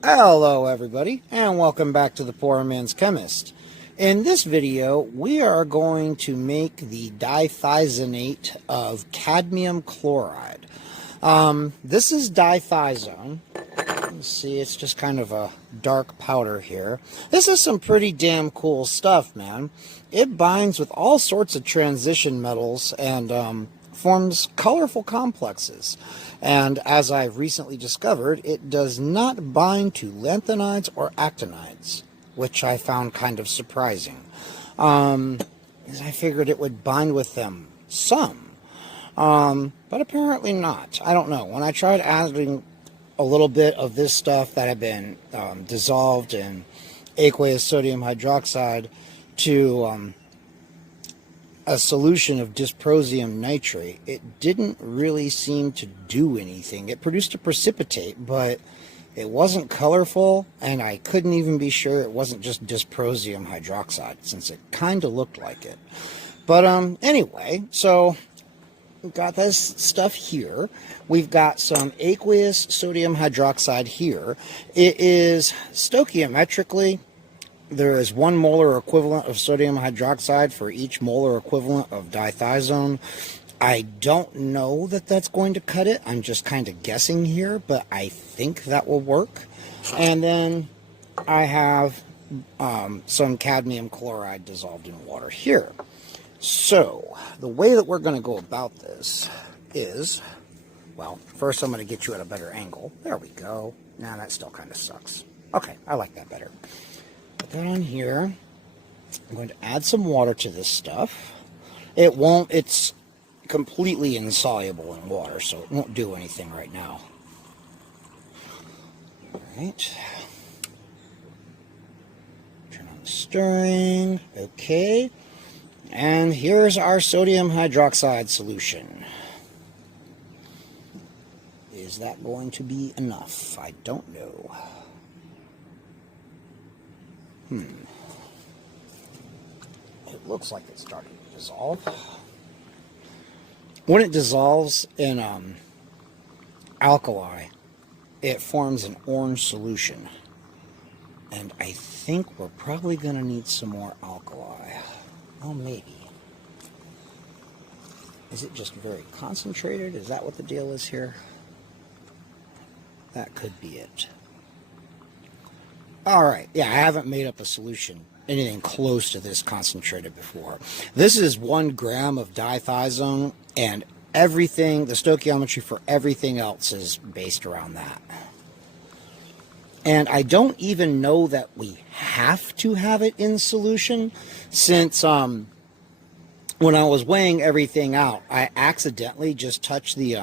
Hello everybody, and welcome back to the Poor Man's Chemist. In this video, we are going to make the dithizonate of cadmium chloride. This is Dithizone. Let's see, it's just kind of a dark powder here. This is some pretty damn cool stuff, man. It binds with all sorts of transition metals and forms colorful complexes. And as I've recently discovered, it does not bind to lanthanides or actinides, which I found kind of surprising. Because I figured it would bind with them some, but apparently not. I don't know. When I tried adding a little bit of this stuff that had been dissolved in aqueous sodium hydroxide to a solution of dysprosium nitrate, it didn't really seem to do anything. It produced a precipitate, but it wasn't colorful, and I couldn't even be sure it wasn't just dysprosium hydroxide, since it kind of looked like it. But anyway, so we've got this stuff here. We've got some aqueous sodium hydroxide here. It is stoichiometrically, there is 1 molar equivalent of sodium hydroxide for each molar equivalent of dithizone. I don't know that that's going to cut it. I'm just kind of guessing here, but I think that will work. And then I have some cadmium chloride dissolved in water here. So the way that we're going to go about this is, well, first I'm going to get you at a better angle. There we go. Nah, that still kind of sucks. Okay, I like that better. Put that on here. I'm going to add some water to this stuff. It's completely insoluble in water, so it won't do anything right now. All right. Turn on the stirring. Okay. And here's our sodium hydroxide solution. Is that going to be enough? I don't know. It looks like it's starting to dissolve. When it dissolves in alkali, it forms an orange solution. And I think we're probably going to need some more alkali. Oh, maybe. Is it just very concentrated? Is that what the deal is here? That could be it. Alright, yeah, I haven't made up a solution, anything close to this concentrated before. This is 1 gram of dithizone, and everything, the stoichiometry for everything else is based around that. And I don't even know that we have to have it in solution, since when I was weighing everything out, I accidentally just touched the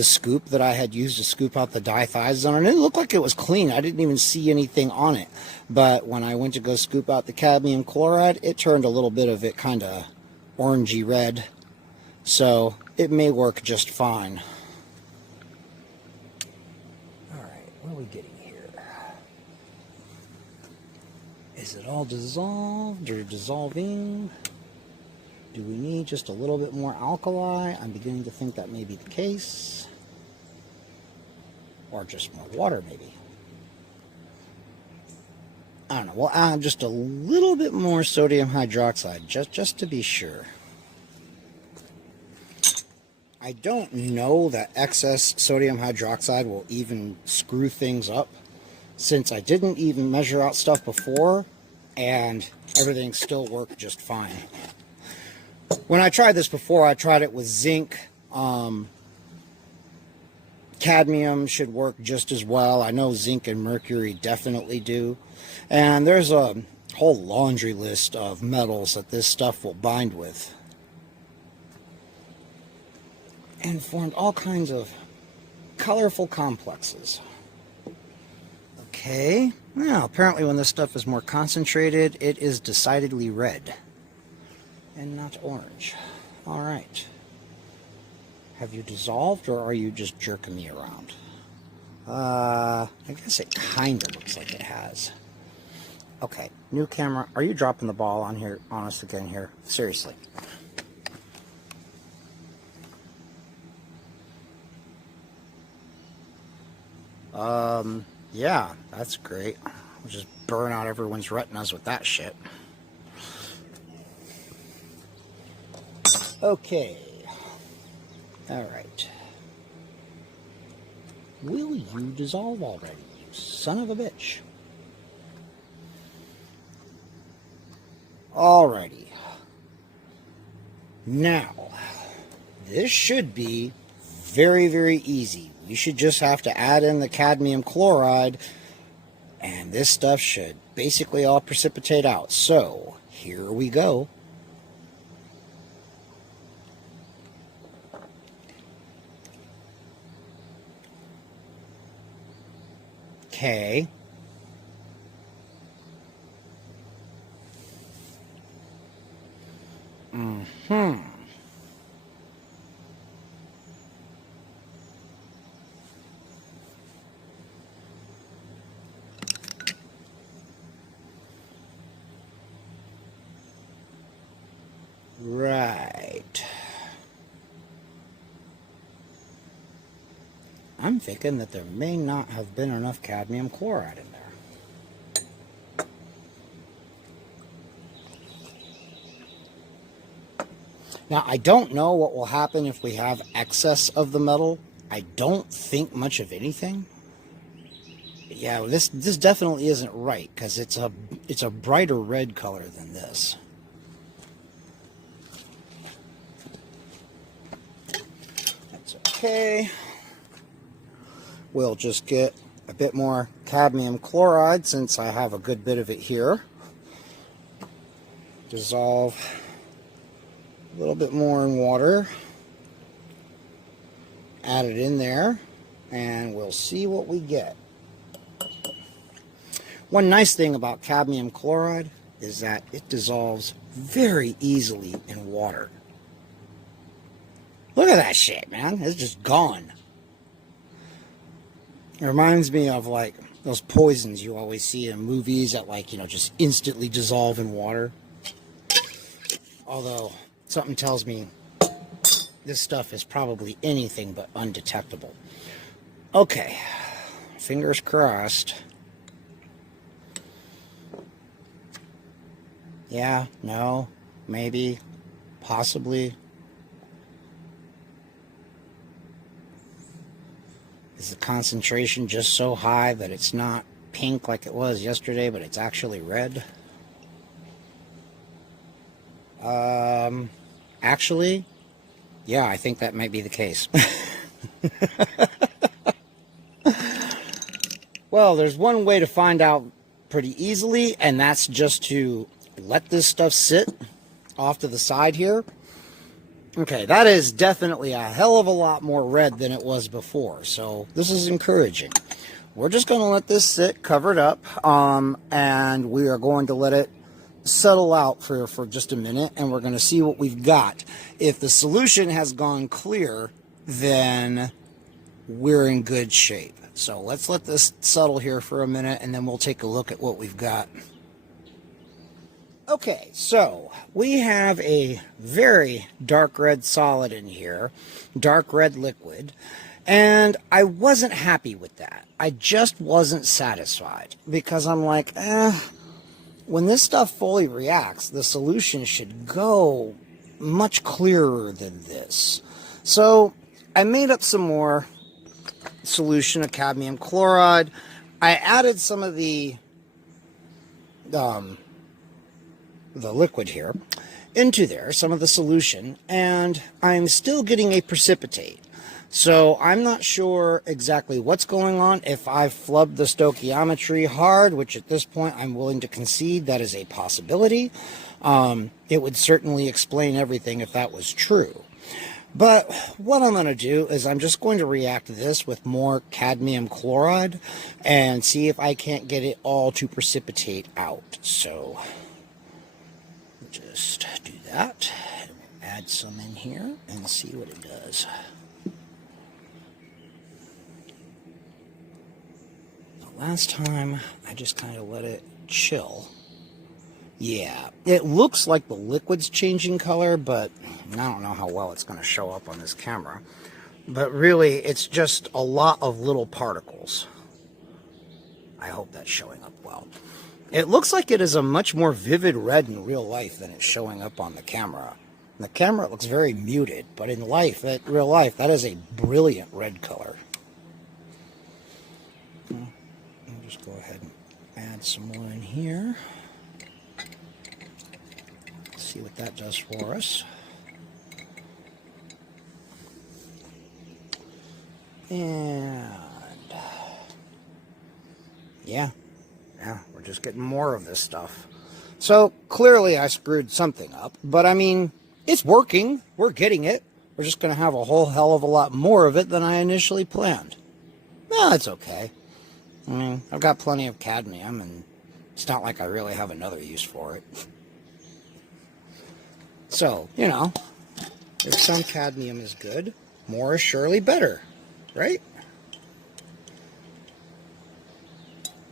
scoop that I had used to scoop out the dithizone, and it looked like it was clean. I didn't even see anything on it. But when I went to go scoop out the cadmium chloride, it turned a little bit of it kind of orangey red. So it may work just fine. Alright, what are we getting here? Is it all dissolved or dissolving? Do we need just a little bit more alkali? I'm beginning to think that may be the case. Or just more water, maybe. I don't know. We'll add just a little bit more sodium hydroxide, just to be sure. I don't know that excess sodium hydroxide will even screw things up, since I didn't even measure out stuff before, and everything still worked just fine. When I tried this before, I tried it with zinc. Cadmium should work just as well. I know zinc and mercury definitely do. And there's a whole laundry list of metals that this stuff will bind with. And formed all kinds of colorful complexes. Okay. Now, apparently when this stuff is more concentrated, it is decidedly red. And not orange. All right. Have you dissolved, or are you just jerking me around? I guess it kind of looks like it has. Okay, new camera. Are you dropping the ball on here, honest again here? Seriously. Yeah, that's great. We'll just burn out everyone's retinas with that shit. Okay. All right. Will you dissolve already, you son of a bitch? Alrighty. Now, this should be very, very easy. We should just have to add in the cadmium chloride, and this stuff should basically all precipitate out. So, here we go. Okay. Right. I'm thinking that there may not have been enough cadmium chloride in there. Now, I don't know what will happen if we have excess of the metal. I don't think much of anything. Yeah, well, this definitely isn't right, because it's a brighter red color than this. That's okay. We'll just get a bit more cadmium chloride, since I have a good bit of it here. Dissolve a little bit more in water. Add it in there, and we'll see what we get. One nice thing about cadmium chloride is that it dissolves very easily in water. Look at that shit, man. It's just gone. It reminds me of, like, those poisons you always see in movies that, like, you know, just instantly dissolve in water. Although, something tells me this stuff is probably anything but undetectable. Okay. Fingers crossed. Yeah, no, maybe, possibly. Is the concentration just so high that it's not pink like it was yesterday, but it's actually red? Actually, yeah, I think that might be the case. Well, there's one way to find out pretty easily, and that's just to let this stuff sit off to the side here. Okay, that is definitely a hell of a lot more red than it was before, so this is encouraging. We're just going to let this sit covered up, and we are going to let it settle out for just a minute, and we're going to see what we've got. If the solution has gone clear, then we're in good shape. So let's let this settle here for a minute, and then we'll take a look at what we've got. Okay, so we have a very dark red solid in here, dark red liquid, and I wasn't happy with that. I just wasn't satisfied, because I'm like, when this stuff fully reacts, the solution should go much clearer than this. So I made up some more solution of cadmium chloride. I added some of the liquid here into there, some of the solution, and I'm still getting a precipitate. So I'm not sure exactly what's going on. If I've flubbed the stoichiometry hard, which at this point I'm willing to concede that is a possibility, it would certainly explain everything if that was true. But what I'm going to do is I'm just going to react this with more cadmium chloride and see if I can't get it all to precipitate out. So just do that. Add some in here and see what it does. The last time I just kind of let it chill. Yeah, it looks like the liquid's changing color, but I don't know how well it's going to show up on this camera. But really, it's just a lot of little particles. I hope that's showing up well. It looks like it is a much more vivid red in real life than it's showing up on the camera. In the camera it looks very muted, but in real life, that is a brilliant red color. I'll just go ahead and add some more in here. See what that does for us. And yeah, we're just getting more of this stuff. So clearly I screwed something up, but I mean, it's working. We're getting it. We're just going to have a whole hell of a lot more of it than I initially planned. Well, it's okay. I mean, I've got plenty of cadmium, and it's not like I really have another use for it. So, you know, if some cadmium is good, more is surely better, right?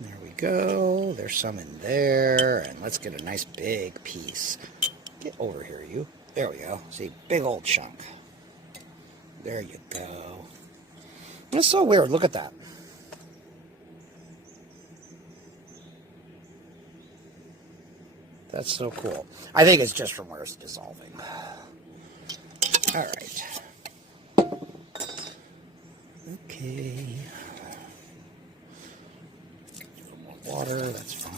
There we go. There's some in there, and let's get a nice big piece. Get over here, you. There we go. See, big old chunk. There you go. That's so weird. Look at that. That's so cool. I think it's just from where it's dissolving. All right. Okay. A little more water, that's fine.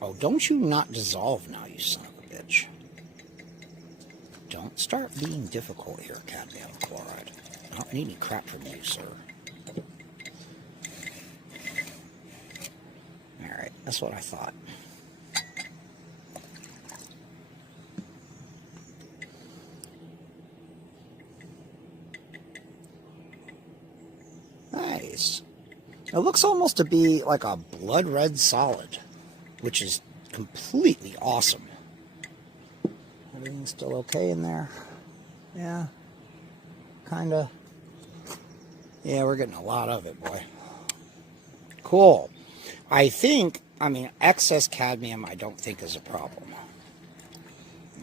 Oh, don't you not dissolve now, you son of a bitch. Don't start being difficult here, cadmium chloride. I don't need any crap from you, sir. Alright, that's what I thought. Nice. It looks almost to be like a blood red solid, which is completely awesome. Everything's still okay in there? Yeah, kinda. Yeah, we're getting a lot of it, boy. Cool. I mean, excess cadmium I don't think is a problem.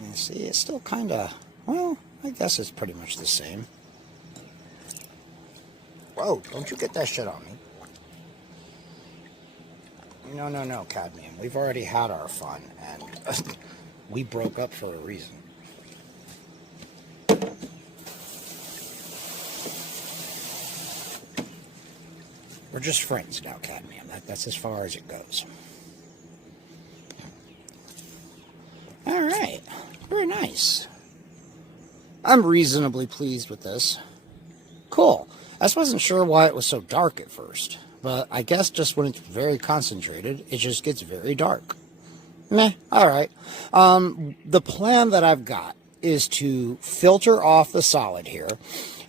You see, it's still kinda, well, I guess it's pretty much the same. Whoa, don't you get that shit on me. No, cadmium. We've already had our fun, and we broke up for a reason. We're just friends now, cadmium. That's as far as it goes. All right. Very nice. I'm reasonably pleased with this. Cool. I just wasn't sure why it was so dark at first. But I guess just when it's very concentrated, it just gets very dark. Meh, alright. The plan that I've got is to filter off the solid here,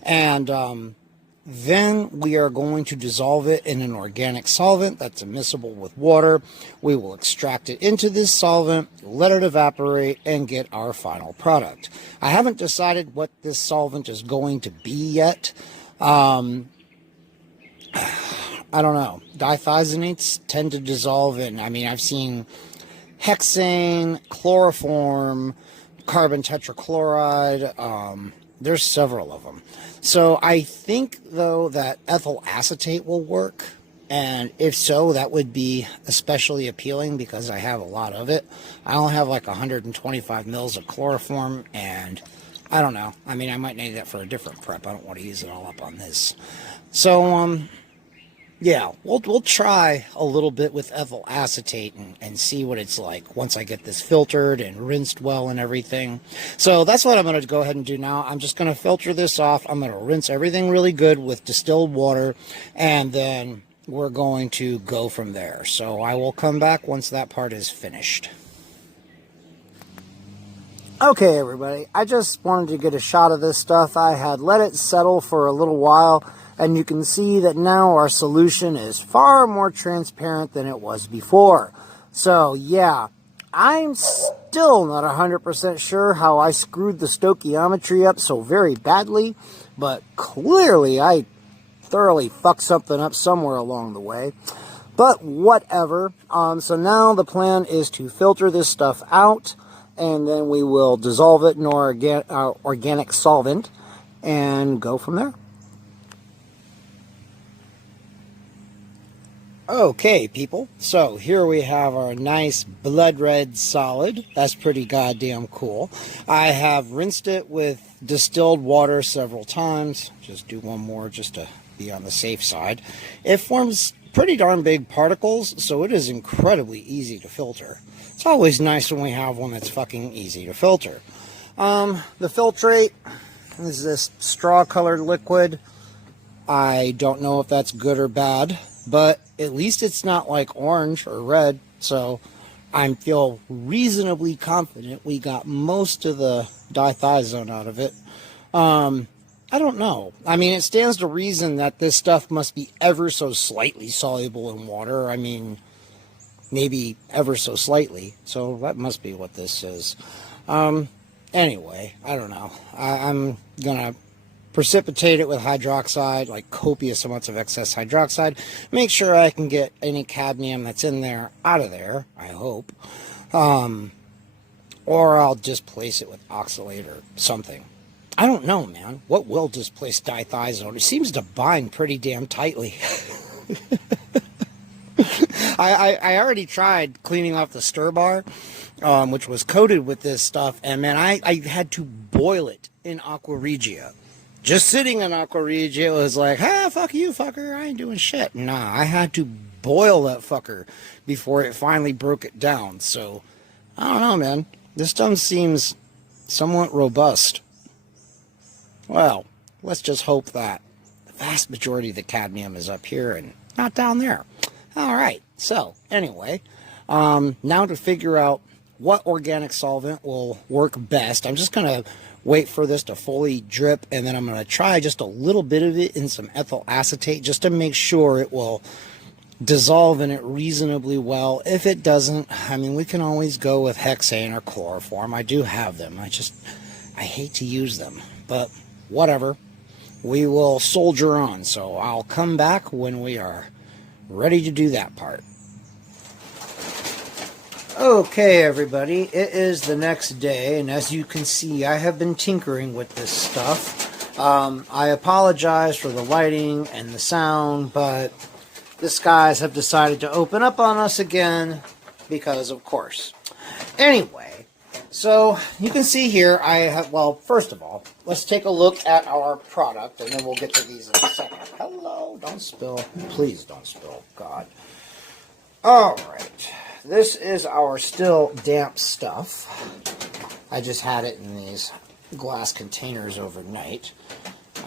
and then we are going to dissolve it in an organic solvent that's immiscible with water. We will extract it into this solvent, let it evaporate, and get our final product. I haven't decided what this solvent is going to be yet. I don't know. Dithizonates tend to dissolve in, I mean, I've seen hexane, chloroform, carbon tetrachloride. There's several of them. So I think, though, that ethyl acetate will work. And if so, that would be especially appealing because I have a lot of it. I only have like 125 mils of chloroform, and I don't know. I mean, I might need that for a different prep. I don't want to use it all up on this. So, yeah, we'll try a little bit with ethyl acetate and see what it's like once I get this filtered and rinsed well and everything. So that's what I'm going to go ahead and do now. I'm just going to filter this off. I'm going to rinse everything really good with distilled water, and then we're going to go from there. So I will come back once that part is finished. Okay, everybody, I just wanted to get a shot of this stuff. I had let it settle for a little while, and you can see that now our solution is far more transparent than it was before. So, yeah, I'm still not 100% sure how I screwed the stoichiometry up so very badly, but clearly I thoroughly fucked something up somewhere along the way. But whatever. So now the plan is to filter this stuff out, and then we will dissolve it in our organic solvent and go from there. Okay, people, so here we have our nice blood red solid. That's pretty goddamn cool. I have rinsed it with distilled water several times. Just do one more just to be on the safe side. It forms pretty darn big particles, so it is incredibly easy to filter. It's always nice when we have one that's fucking easy to filter. The filtrate is this straw-colored liquid. I don't know if that's good or bad, but at least it's not like orange or red, so I feel reasonably confident we got most of the Dithizone out of it. I don't know. I mean, it stands to reason that this stuff must be ever so slightly soluble in water. I mean, maybe ever so slightly, so that must be what this is. Anyway, I don't know. I'm gonna precipitate it with hydroxide, like copious amounts of excess hydroxide. Make sure I can get any cadmium that's in there out of there, I hope. Or I'll displace it with oxalate or something. I don't know, man. What will displace Dithizone? It seems to bind pretty damn tightly. I already tried cleaning off the stir bar, which was coated with this stuff, and man, I had to boil it in aqua regia. Just sitting in aqua regia was like, ah, fuck you, fucker, I ain't doing shit. Nah, I had to boil that fucker before it finally broke it down. So, I don't know, man. This stuff seems somewhat robust. Well, let's just hope that the vast majority of the cadmium is up here and not down there. Alright, so, anyway, now to figure out what organic solvent will work best, I'm just going to wait for this to fully drip, and then I'm going to try just a little bit of it in some ethyl acetate just to make sure it will dissolve in it reasonably well. If it doesn't, I mean, we can always go with hexane or chloroform. I do have them. I hate to use them, but whatever. We will soldier on, so I'll come back when we are ready to do that part. Okay, everybody, it is the next day, and as you can see, I have been tinkering with this stuff. I apologize for the lighting and the sound, but the skies have decided to open up on us again, because of course. Anyway, so you can see here, I have, well, first of all, let's take a look at our product, and then we'll get to these in a second. Hello, don't spill. Please don't spill, God. All right. This is our still damp stuff. I just had it in these glass containers overnight.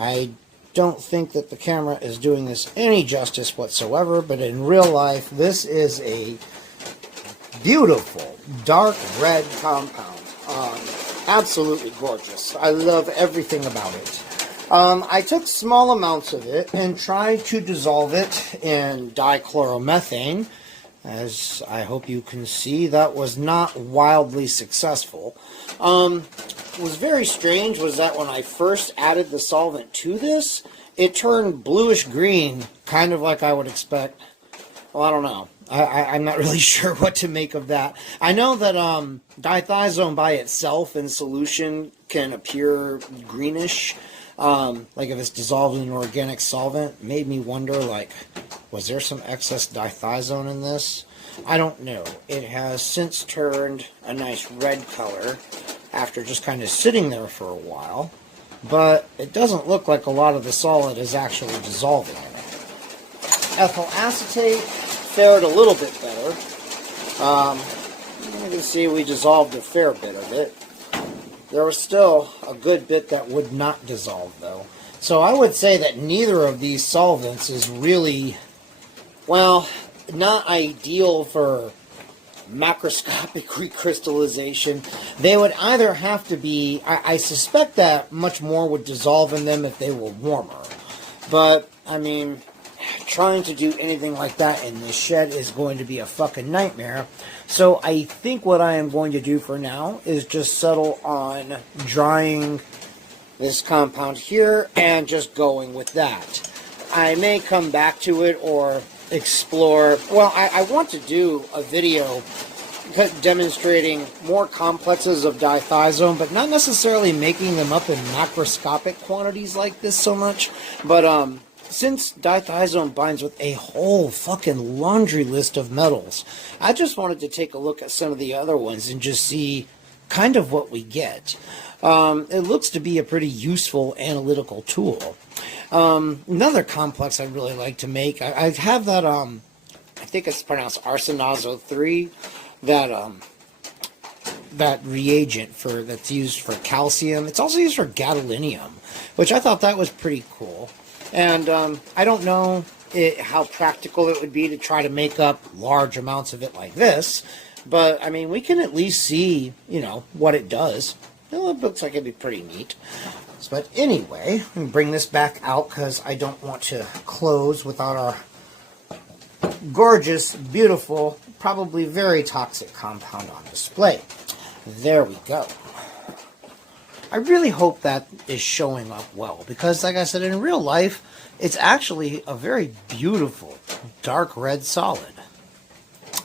I don't think that the camera is doing this any justice whatsoever, but in real life, this is a beautiful dark red compound. Absolutely gorgeous. I love everything about it. I took small amounts of it and tried to dissolve it in dichloromethane. As I hope you can see, that was not wildly successful. What was very strange was that when I first added the solvent to this, it turned bluish green, kind of like I would expect. Well, I don't know. I'm not really sure what to make of that. I know that Dithizone by itself in solution can appear greenish. Like if it's dissolved in an organic solvent. Made me wonder, like, was there some excess Dithizone in this? I don't know. It has since turned a nice red color after just kind of sitting there for a while, but it doesn't look like a lot of the solid is actually dissolving in it. Ethyl acetate fared a little bit better. You can see we dissolved a fair bit of it. There was still a good bit that would not dissolve, though. So I would say that neither of these solvents is really, well, not ideal for macroscopic recrystallization. They would either have to be, I suspect that much more would dissolve in them if they were warmer. But, I mean, trying to do anything like that in this shed is going to be a fucking nightmare. So I think what I am going to do for now is just settle on drying this compound here and just going with that. I may come back to it or explore. Well, I want to do a video demonstrating more complexes of dithizone, but not necessarily making them up in macroscopic quantities like this so much. But since dithizone binds with a whole fucking laundry list of metals, I just wanted to take a look at some of the other ones and just see kind of what we get. It looks to be a pretty useful analytical tool. Another complex I'd really like to make, I have that, I think it's pronounced Arsenazo 3, that reagent that's used for calcium. It's also used for gadolinium, which I thought that was pretty cool. And I don't know how practical it would be to try to make up large amounts of it like this, but I mean, we can at least see, you know, what it does. Well, it looks like it'd be pretty neat. But anyway, let me bring this back out because I don't want to close without our gorgeous, beautiful, probably very toxic compound on display. There we go. I really hope that is showing up well because, like I said, in real life, it's actually a very beautiful dark red solid.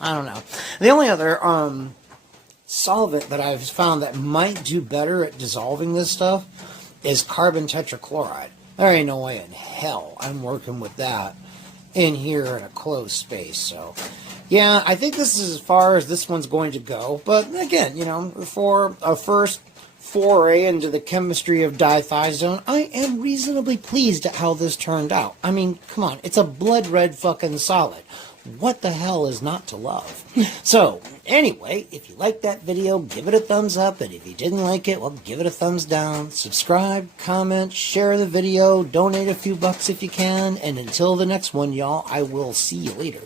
I don't know. The only other solvent that I've found that might do better at dissolving this stuff is carbon tetrachloride. There ain't no way in hell I'm working with that in here in a closed space. So, yeah, I think this is as far as this one's going to go. But again, you know, for a first foray into the chemistry of dithizone, I am reasonably pleased at how this turned out. I mean, come on, it's a blood red fucking solid. What the hell is not to love? So, anyway, if you liked that video, give it a thumbs up, and if you didn't like it, well, give it a thumbs down. Subscribe, comment, share the video, donate a few bucks if you can, and until the next one, y'all, I will see you later.